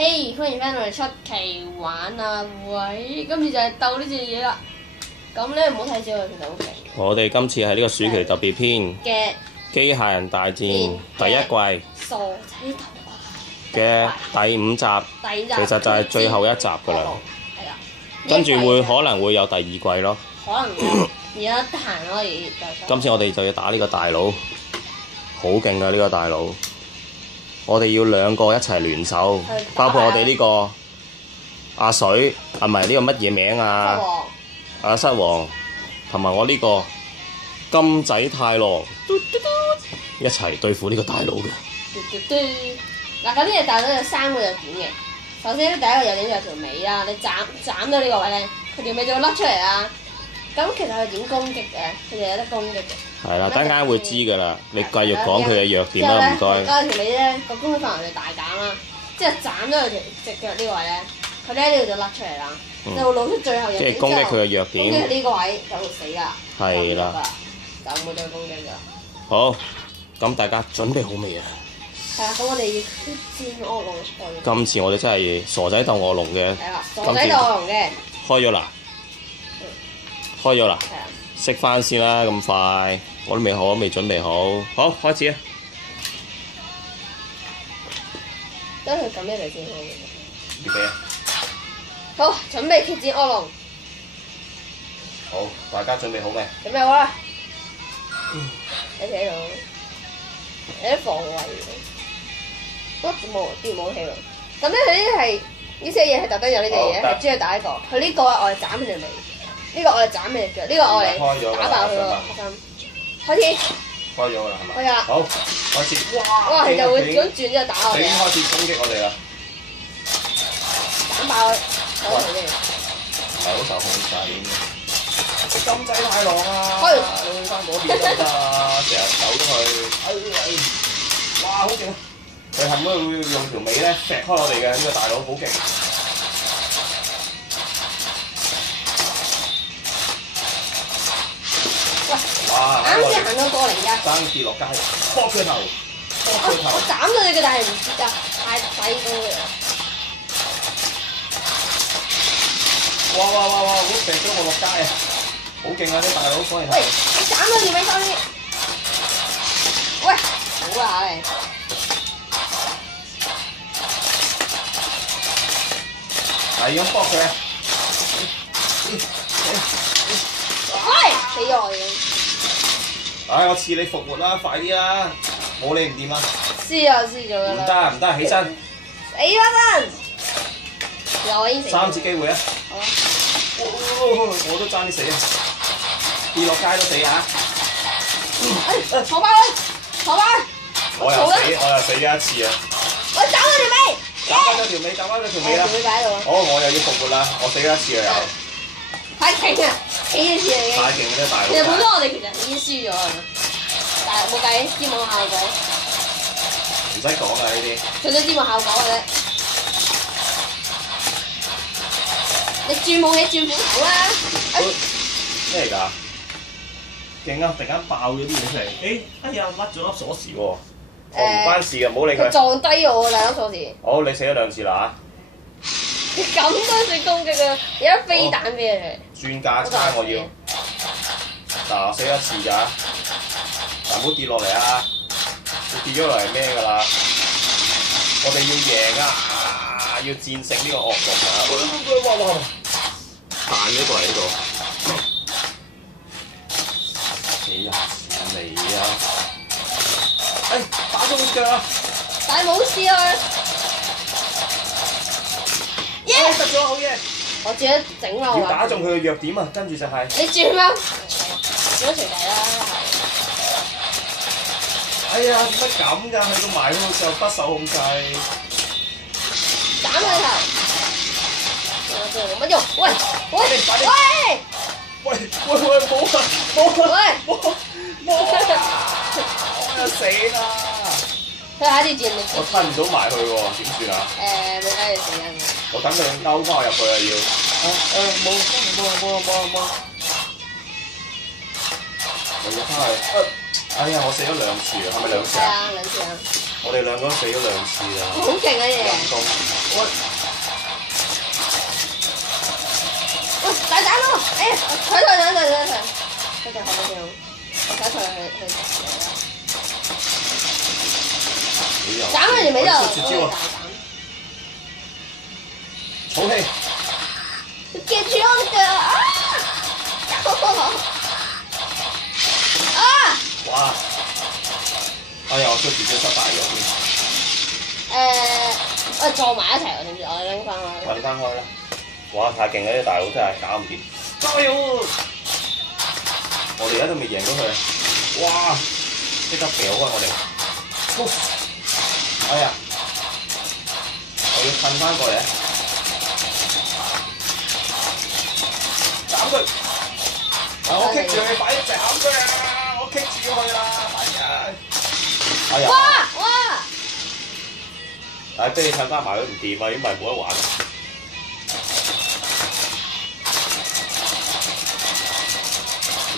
嘿，歡迎翻到嚟出奇玩啊！喂，今次就係鬥呢隻嘢啦。咁咧唔好睇小佢，其實好勁。我哋今次係呢個暑期特別篇嘅機械人大戰第一季傻仔頭嘅第五集，第五集其實就係最後一集㗎啦。係啊，跟住可能會有第二季咯。可能嘅，而家得閒可以再上。今次我哋就要打呢個大佬，好勁㗎呢個大佬。我哋要兩個一齊聯手，包括我哋呢個阿水，唔係呢個乜嘢名啊？阿失王，同埋我呢個金仔太郎，一齊對付呢個大佬嘅。嗱，咁呢隻大佬有3個弱點嘅。首先咧，第一個弱點就係條尾啦。你斬到呢個位咧，佢條尾就會甩出嚟啦。咁其實佢點攻擊嘅？佢哋有得攻擊嘅。係啦，等間會知㗎啦。你繼續講佢嘅弱點啦，唔該。而家條尾咧個攻擊範圍就大減啦。即係斬咗佢隻腳呢個位咧，佢咧呢度就甩出嚟啦，就會露出最後弱點。即係攻擊佢嘅弱點。攻擊呢個位就會死㗎。係啦。就唔會再攻擊㗎。好，咁大家準備好未啊？係啊，咁我哋要挑戰惡龍。今次我哋真係傻仔鬥惡龍嘅。係啦，傻仔鬥惡龍嘅。開咗啦。開咗啦。係啊。熄翻先啦，咁快，我都未好，未準備好。好，開始啊！等佢撳一嚟先好。預備啊！好，準備決戰惡龍。好，大家準備好未？準備好啦。你睇到，有啲防衞嘅，都冇跌武器喎。咁咧佢呢係呢隻嘢係特登有呢隻嘢，係專係打一個。佢呢個我哋斬佢條尾。呢個我哋斬佢隻腳，呢個我哋打爆佢個核心。開始。開咗㗎啦，係咪？開咗啦。好，開始。哇！佢就會咁轉之後打我哋。已經開始攻擊我哋啦。斬爆佢，手佢先。唔係好受控制。金仔太郎啊！你去翻嗰邊得唔得啊？成日走咗去。哇！好勁啊！佢後尾會用條尾咧劈開我哋嘅呢個大佬，好勁。哇！啱先行到過嚟㗎，爭跌落街，撲佢頭，撲佢頭。我斬到你嘅，但係唔跌㗎，太低高嘅。哇！好射咗我落街啊！好勁啊！啲大佬幫你睇。喂，你斬到條尾收啲。喂，好啊你。係咁撲佢啊！喂，死咗我已經。唉，我賜你復活啦，快啲啦！冇你唔掂啊！輸咗㗎啦。唔得，起身！死啦真！其實我已經死咗。3次機會啊！好啊。我都爭啲死啊！跌落街都死啊！坐翻去，坐翻去。我又死咗一次啊！我斬咗條尾。斬翻咗條尾啦！條尾擺喺度啊。好，我又要復活啦！我死咗一次啦又。太勁啊！幾次嚟嘅？太勁嗰啲大佬。其實本身我哋其實已經輸咗啦，但係冇計，節目效果。唔使講啊呢啲。純粹節目效果嘅啫。你轉武器轉斧頭啦！咩嚟㗎？勁啊！突然間爆咗啲嘢出嚟。哎呀，甩咗粒鎖匙喎。我唔關事嘅，唔好理佢。撞低我啦！粒鎖匙。好，你死咗2次啦你咁多次攻擊啊！有得飛彈俾你。轉價差我要。嗱，死咗1次咋？嗱，唔好跌落嚟啊！你跌咗落嚟咩㗎啦？我哋要贏啊！要戰勝呢個惡龍啊！哇！彈咗過嚟呢度。幾下錢你啊！哎，打中腳啊！但係冇事啊！得咗好嘢！我自己整啦，要打中佢嘅弱點啊！跟住就係你轉啦，轉咗條底啦。哎呀，點解咁㗎？去到埋嗰度就不受控制。斬佢頭！冇乜用。喂！冇啊！我死啦！佢下一次轉你。我吞唔到埋去喎，點算啊？冇計你死人。我等佢勾翻我入去啊要。冇。我要翻去。哎呀，我死咗2次啊，係咪2次啊？係啊，2次啊。我哋兩個死咗2次啦。好勁啊！你哋。陰公。喂，大斬咯！哎，退，佢哋好緊要。我睇佢去斬佢條尾就絕招啊！草氣。夾住我隻腳啊！哇！哎呀，我出絕招失敗咗添。我撞埋一齊，我點知？我拎翻開。揾翻開啦！哇！太勁啦！啲大佬真係搞唔掂。加油！我哋而家都未贏到佢。哇！即刻掉啊！我哋。哎呀！我要褪翻過嚟。斬佢！我棘住佢，快啲斬佢啊！我棘住佢啦！哎呀！哇！唉，俾你褪翻埋都唔掂啊！已經咪冇得玩。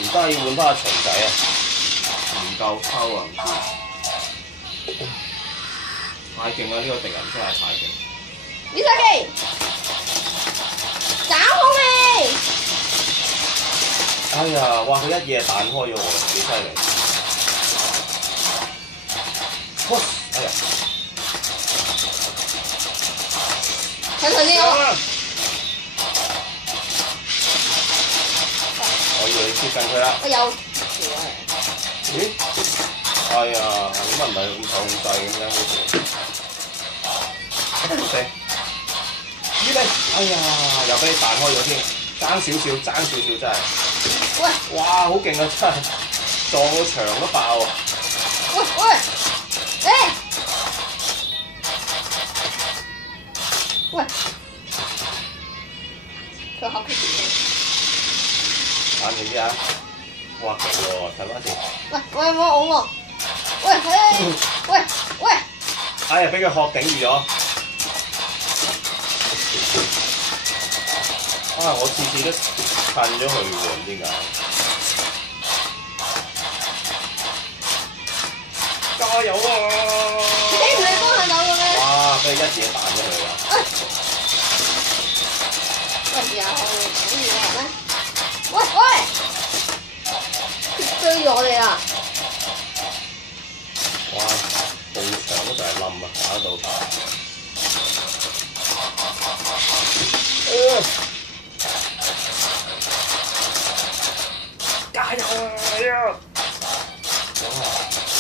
而家要換翻阿錘仔啊！唔夠抽啊！唔知。太勁啦！呢個敵人真係太勁。李世基，斬好未？哎呀！哇！佢一嘢彈開咗我，幾犀利！哇！哎呀！睇佢呢個。我以為你接近佢啦。我有。咦？哎呀！點解唔係咁控制咁樣？好似。死！依你！哎呀！又俾你彈開咗添，爭少少真係。喂！哇！好勁啊！真係撞到牆都爆啊！喂！喂！佢好棘住。冷靜啲啊！哇！勁喎，睇翻先。喂！冇拱喎！喂！哎呀！俾佢殼頂住咗。啊！我次次都褪咗佢喎，唔知點解。加油啊！你唔係幫佢走嘅咩？哇！俾佢一嘢彈咗佢啦！喂，又擋住我咩？喂！追住我哋啊！哇！埲牆都就係冧啊，打到。加油啊！哇！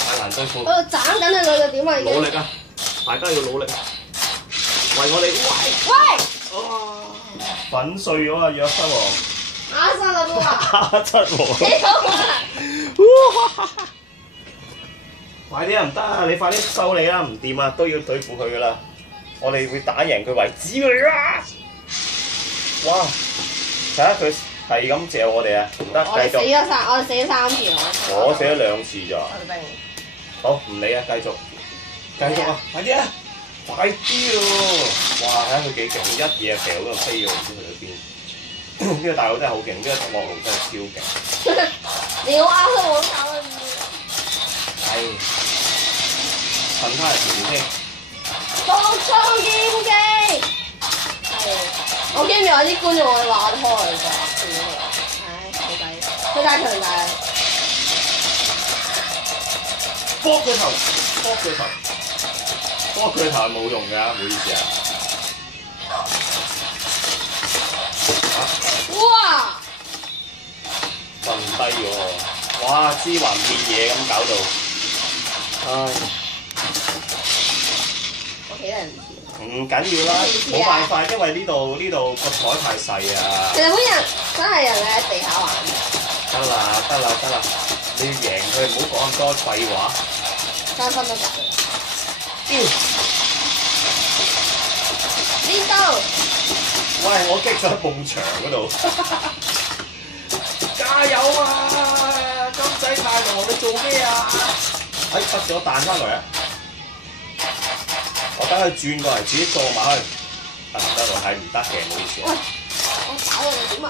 太難對付。我度斬緊佢兩隻點啊！已經。努力啊！大家要努力，為我哋喂！粉碎咗啊！約瑟王。打失啦都話。打失王。你好啊！快啲啊！唔得啊！你快啲收你啦！唔掂啊，都要對付佢噶啦！我哋會打贏佢為止佢啦！哇！睇下佢係咁嚼我哋啊！唔得，繼續。我哋死咗3次我死咗2次咋。好，唔理啊，繼續啊！快啲啊！快啲喎！哇！睇下佢幾勁，一嘢掉咗飛咗，唔知去咗邊。呢個大佬真係好勁，呢個惡龍真係超勁。你好啱我搞啊！係，趁他嚟前先。放槍劍技，係，我驚住我啲觀眾會話我拖佢㗎，唉，好抵，佢太強大啦。搏佢頭係冇用㗎，唔好意思啊。哇！瞓低咗喎，哇！支橫變嘢咁搞到，唉，我企得人唔緊要啦，冇辦法，因為呢度個台太細啊。其實本人真係人喺地下玩。得啦，你要贏佢，唔好講咁多廢話。3分都得㗎。呢度。喂，我擊咗喺埲牆嗰度。加油啊！金仔太郎，你做咩啊？哎，得咗彈翻嚟啊！我等佢轉過嚟，自己坐埋去。得唔得喎？係唔得嘅，唔好意思啊。我打我哋點啊？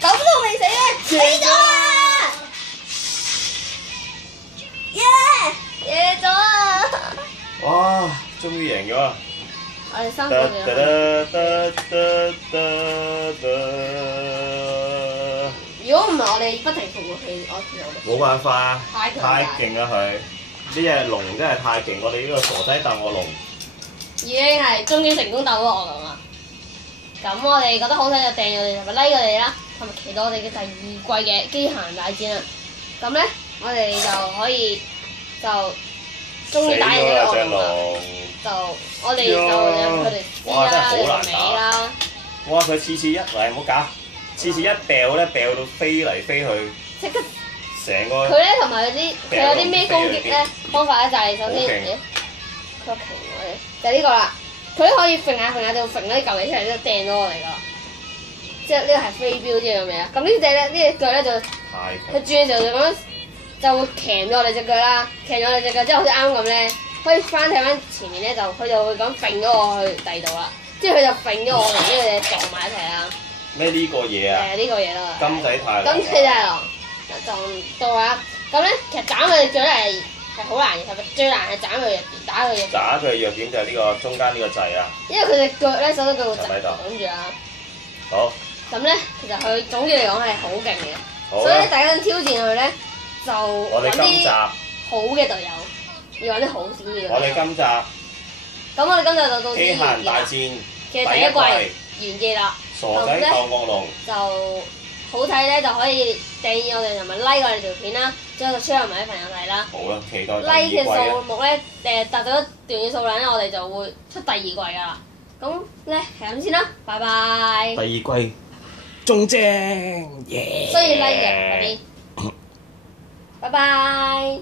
咁都未死咧？死咗啊！終於贏咗啊！我哋辛苦咗。如果唔係我哋不停服務佢，我其實冇辦法，太勁啦佢！呢隻龍真係太勁，我哋呢個傻仔鬥我龍已經係終於成功鬥到我龍啦。咁我哋覺得好睇就訂閱我哋同埋 like 我哋啦，同埋期待我哋嘅第二季嘅機械人大戰啦。咁咧，我哋就可以就終於打贏咗我龍。就我哋就有佢哋知啦，你條尾啦。哇！佢次次一嚟唔好搞，次次一掉咧，掉到飛嚟飛去。即刻成個佢咧同埋佢有啲咩攻擊咧方法咧就係首先，佢勁我哋就係呢個啦。佢都可以揈下揈下就揈嗰啲舊嘢出嚟，都掟到我哋噶啦。即係呢個係飛鏢之類嘅嘢啊。咁呢隻咧呢隻腳咧就佢轉嘅時候就咁樣就會鉗咗我哋隻腳啦，鉗咗我哋隻腳，即係好似啱咁咧。可以翻睇翻前面咧，就佢就會咁揈咗我去第二度啦，即係佢就揈咗我同呢個嘢撞埋一齊啦。咩呢個嘢啊？呢個嘢啦。金仔太郎。金仔太郎撞到啦。咁咧，其實斬佢哋腳係好難嘅，係咪最難係斬佢弱點，打佢弱點。打佢嘅弱點就係呢個中間呢個掣啊。因為佢隻腳咧，手得佢會擋住啦。好。咁咧，其實佢總結嚟講係好勁嘅，所以大家想挑戰佢咧，就揾啲好嘅隊友。要揾啲好少嘅。我哋今集，咁我哋今集就到此機械人大戰嘅第一季完結啦。傻仔鬥惡龍就好睇咧，就可以訂閱我哋同埋 like 我哋條片啦，將個 share 埋啲朋友睇啦。好啦，期待第like 嘅二季數目咧，達到一段嘅數量咧，我哋就會出第二季噶啦。咁咧係咁先啦，拜拜。第二季仲正，需要 like 嘅嗰啲，拜拜。